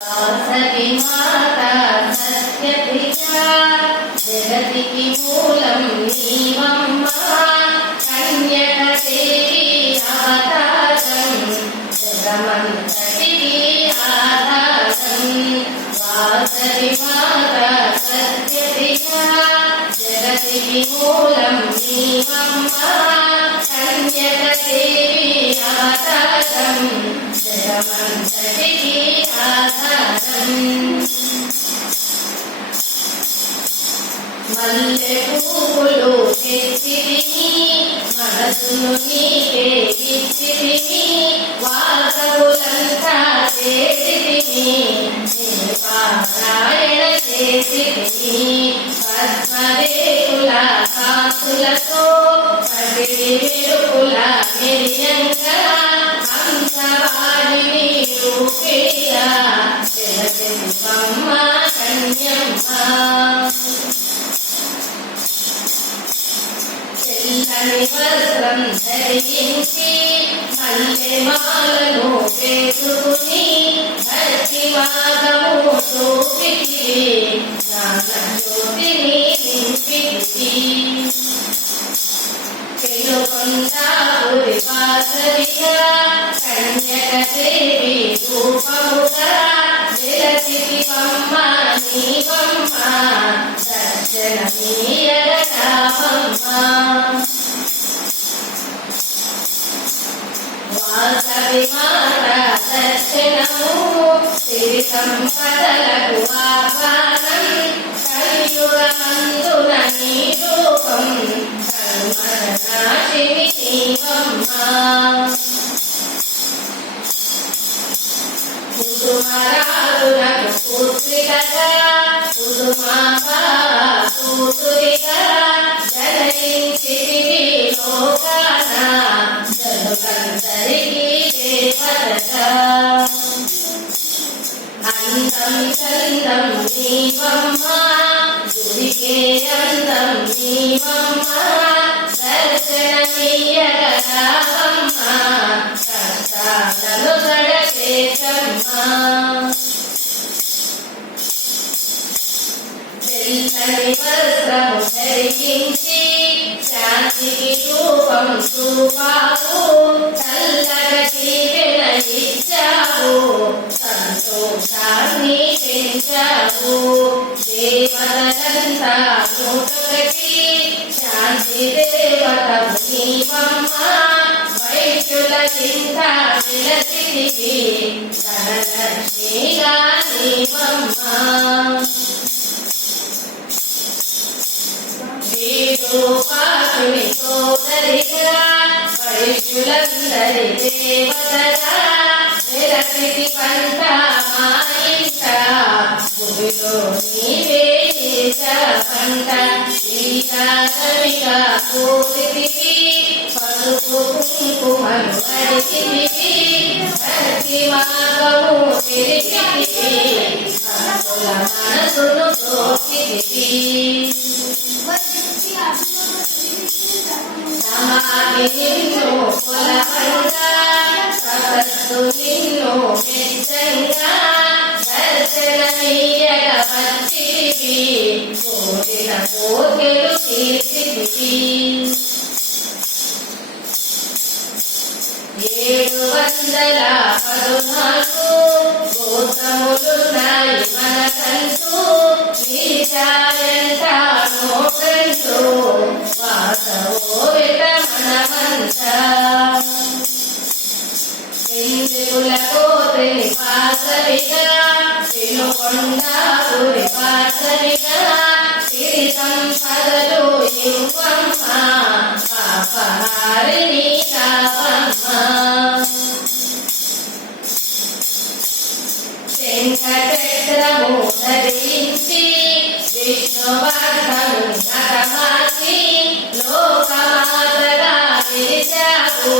వాసవి మాత సత్యప్రియా జగతికి మూలం నీవమ్మ కన్యక దేవి ఆధారం జగమంతటికి ఆధారం వాసవి మాత సత్యప్రియా జగతికి మూలం నీవమ్మ కన్యక దేవి ఆధారం జగమంతటికి ఆధారం మల్లె పువ్వులు తెచ్చితిని మనసును నీకే ఇచ్చితిని వాసవులంతా చేసితిని నేను పారాయణ చేసితిని పద్మరేకుల కాసులతో పసిడి వెలుగుల మెరియంగా హంసవాడిని రూపిణిగా జగతివమ్మ కన్యమ్మ తెల్లని వస్త్రం ధరించి మల్లె మాలను వేసుకుని భక్తి మార్గము చూపితివి జ్ఞాన జ్యోతిని నింపితివి పెనుగొండాపురి వాసవిగా కన్యక దేవి రూపముగా వెలసితివమ్మ నీవమ్మ దర్శనమీయగ రావమ్మ వాసవి మాత దర్శనము సిరి సంపదలకు ఆహ్వానం కలియుగమందున నీ రూపం కల్మషనాశిని నీవమ్మ కుసుమరాలునకు పుత్రికగా కుసుమాభా కూతురిగా జనయించితివి లోకాన జనులందరికీ దేవతగా అందం చందం నీవమ్మ గుడికే అందం నీవమ్మ దర్శనమీయగ రావమ్మ కష్టాలను గడచేసమ్మ తెల్లని వస్త్రము ధరించి శాంతికి రూపం చూపావు చల్లగా దీవెన ఇచ్చావు సంతోషాన్ని పెంచావు దేవతలంతా నూటొకటి శాంతి దేవతవు నీవమ్మ వైద్యుల చింత విలసితివి ధనలక్ష్మిగా నీవమ్మ శ్రీరూపాసుని సోదరిగా వైద్యులందరి దేవతగా విలసితి పంట మా ఇంట భూమిలో నీవే పంట శ్రీకారమిగా కోరితివి పసుపు కుంకుమలు అడిగితివి భక్తి మార్గము తిరిగితివి భక్తుల మనసును దోచితివి సమాధి నిన్ను కొలవంగా సదస్సు నిన్ను మెచ్చంగా దర్శనమీయగ వచ్చితివి కోరిన కోర్కెలు తీర్చితివి 714 గోత్రములున్నాయి మనకంటూ నీచాయంట నోటంటూ వాసవో విట మనమంతా హిందువుల కోరిని వాసవిగా పెనుగొండాపురి వాసవిగా సిరి సంపదలు ఇవ్వమ్మ పాపహారిణి రావమ్మ శంఖచక్రము ధరించి విష్ణువర్ధను నరహాసి లోకమాతగా నిలిచావు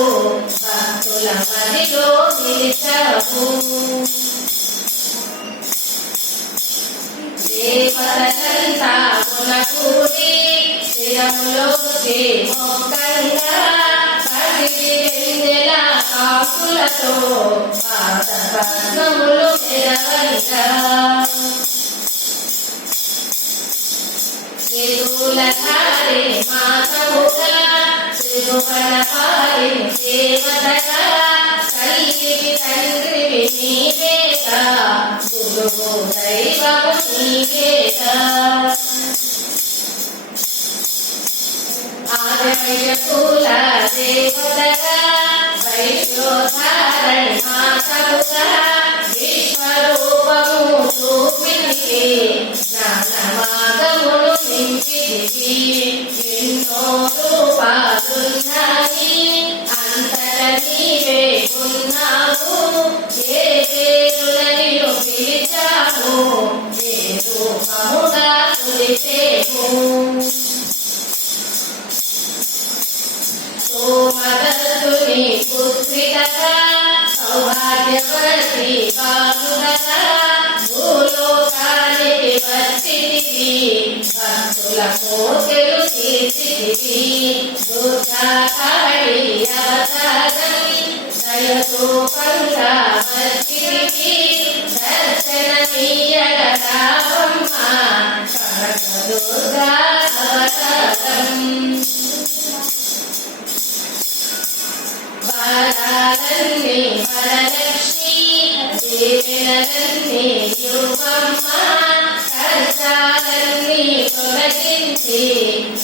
భక్తుల మదిలో నిలిచావు దేవతలంతా గుణకూడి శిరములోకి మొక్కంగా పసిడి వెన్నెల కాకులతో పాత పద్మములు మెరవంగా దేవతగా తల్లివి తండ్రివి నీవేగా గురువు దైవము నీవేగా ఆదమయ కుల దేవతగా వైశ్యోధారణి మాతవుగా విశ్వరూపము చూపితివి జ్ఞానమాగమును నింపితివి ఎన్నో రూపాలున్నాయి అంతట నీవే ఉన్నావు ఏ పేరులను పిలిచాము ఏ రూపముగా కొలిచేము సోమదత్తుని పుత్రికగా సౌభాగ్యవతి కానుకగా భూలోకానికి వచ్చితివి భక్తుల కోర్కెలు తీర్చితివి దుర్గాకాళి అవతారం దయతో పంగా వచ్చితివి దర్శనమీయగరావమ్మ కనక దుర్గా అవతారం వరాలన్నీ వరలక్ష్మి దీవెనలన్నీ యువమ్మ కష్టాలన్నీ తొలగించి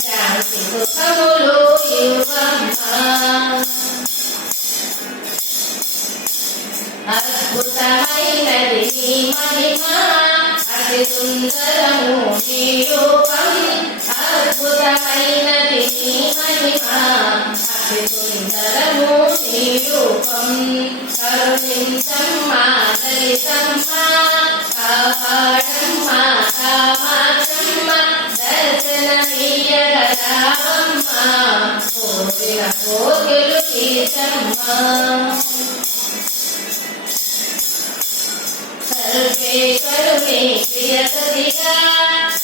శాంతి సుఖములు యువమ్మ అద్భుతమైనది నీ మహిమ అతి సుందరము నీ రూపం అద్భుతమైనది నీ మహిమ అతి సుందరము నీ రూపం కరుణించమ్మా దళితమ్మా కాపాడమ్మా కామాక్షమ్మ దర్శనమీయగరావమ్మా కోరిన కోర్కెలు తీర్చమ్మా సర్వేశ్వరుని ప్రియసతిగా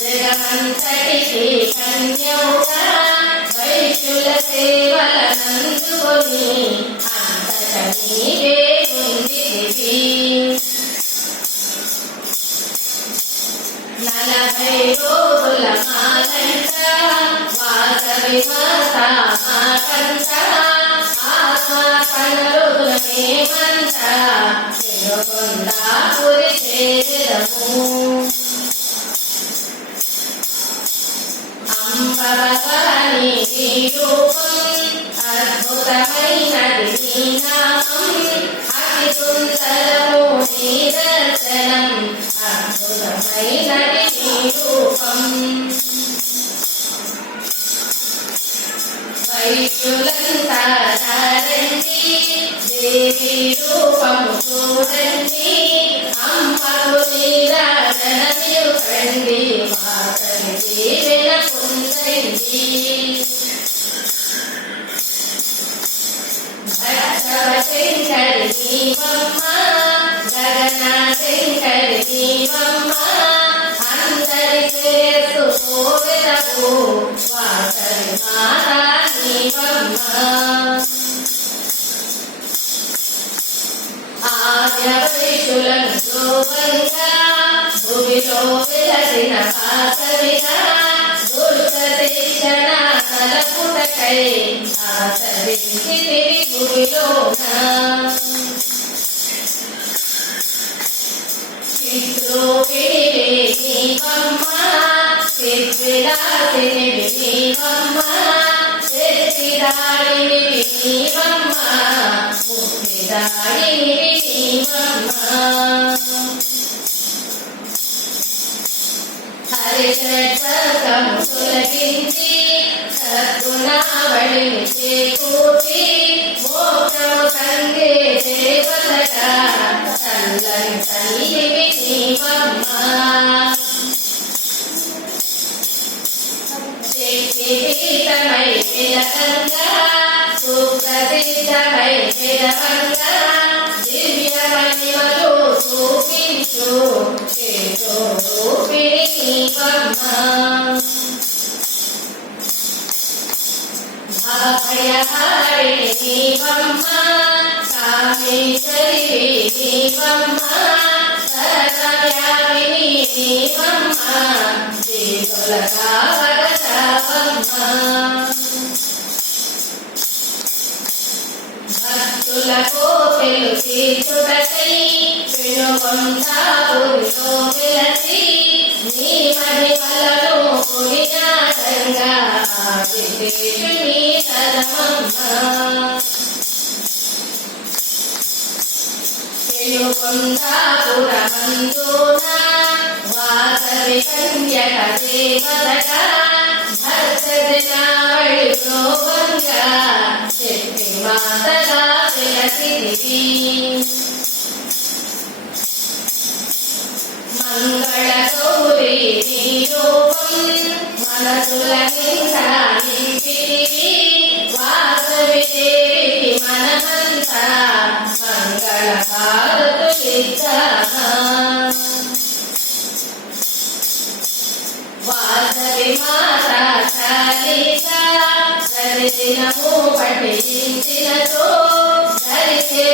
జగమంతటికి కన్యముగా వైశ్యుల సేవలనందుకొని అంతట నీవే ఉండితివి 40 రోజుల మాలంట వాసవి మాత మాకంట ఆత్మ కనుల మేమంట తిరుగొండాపురి చేరము అంబరవాణి నీ రూపం అద్భుతమైనది నీ నామం అతి సుందరము నీ దర్శనం అద్భుతమైనది నీ రూపం వైశ్యులంతా రండి దేవి రూపము చూడండి అమ్మకు నీరాజనమివ్వండి మాతని దీవెన పొందండి భక్తవ శంకరి నీవమ్మ గగన శంకరి నీవమ్మ అందరి చేసు కోవెలకు వాసవి మాత నీవమ్మ ఆద్యవైశ్యులను శోభంగా భూమిలో వెలసిన వాసవిగా దుష్ట శిక్షణ తలపుటకై ఆచరించితివి భూమిలోన చిత్రూపిణివే నీవమ్మ చిత్విలాసినివి నీవమ్మ శక్తిదాయినివి నీవమ్మ ముక్తిదాయినివి నీవమ్మ హరిషడ్వర్గము తొలగించి సద్గుణావళిని చేకూర్చి మోక్షము సంగే దేవతగా చల్లని తల్లివి నీవమ్మ శక్తిపీఠమై నిలకంగా సుప్రసిద్ధమై నిలవంగా దివ్య మహిమలు చూపించు చేతో రూపిణి నీవమ్మ భయహారిణి నీవమ్మ కామేశ్వరి నీవమ్మ సర్వవ్యాపి కొండాపురిలో వెలసి నీ మహిమలను కొనియాడంగా ఆదిశేషుని తరమమ్మ కొండాపురమందున వాసవి కన్యక దేవతక భక్తజనావళి ప్రోభంగా శక్తి మాతగా వెలసిదివి మంగళ గౌరీ నీ రూపం మనసుల నిండా నింపితివి వాసవి దేవికి మనమంతా మంగళ హారతులిద్దామా వాసవి మాతా చాలీసా ప్రతిదినము పఠించినతో ధరిసే